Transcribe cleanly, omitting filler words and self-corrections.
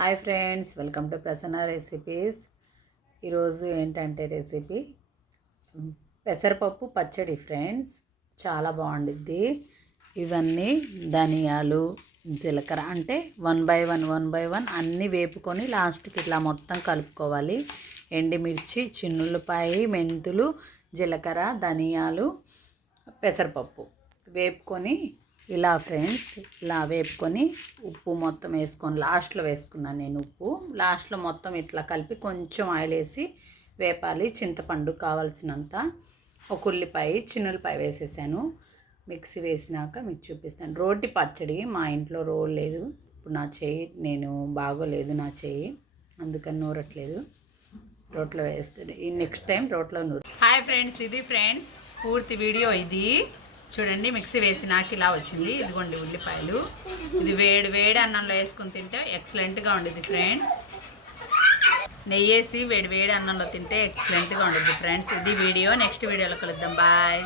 Hi friends, welcome to Prasanna recipes. ఈరోజు ఏంటంటే recipe పెసరపప్పు పచ్చడి ఫ్రెండ్స్. చాలా బాగుండిద్ది. ఇవన్నీ ధనియాలు, జీలకర్ర అంటే వన్ బై వన్ అన్నీ వేపుకొని లాస్ట్కి ఇట్లా మొత్తం కలుపుకోవాలి. ఎండుమిర్చి, చిన్నులపాయి, మెంతులు, జీలకర్ర, ధనియాలు, పెసరపప్పు వేపుకొని ఇలా ఫ్రెండ్స్ ఇలా వేపుకొని ఉప్పు మొత్తం వేసుకొని లాస్ట్లో వేసుకున్నాను నేను. ఉప్పు లాస్ట్లో మొత్తం ఇట్లా కలిపి కొంచెం ఆయిల్ వేసి వేపాలి. చింతపండు కావాల్సినంత, ఒక ఉల్లిపాయ, చిన్నులపాయ వేసేసాను. మిక్సీ వేసినాక మీకు చూపిస్తాను. రోటి పచ్చడి మా ఇంట్లో రోల్ లేదు. ఇప్పుడు నా చేయి బాగోలేదు, నా చేయి అందుకని నూరట్లేదు. రోట్లో వేస్తుంది. ఈ నెక్స్ట్ టైం రోట్లో నూరు. హాయ్ ఫ్రెండ్స్, ఇది ఫ్రెండ్స్ పూర్తి వీడియో ఇది చూడండి. మిక్సీ వేసి నాకు ఇలా వచ్చింది. ఇదిగోండి ఉల్లిపాయలు. ఇది వేడి అన్నంలో వేసుకుని తింటే ఎక్సలెంట్గా ఉండేది ఫ్రెండ్స్. నెయ్యి వేసి వేడి అన్నంలో తింటే ఎక్సలెంట్గా ఉండేది ఫ్రెండ్స్. ఇది వీడియో. నెక్స్ట్ వీడియోలో కలుద్దాం. బాయ్.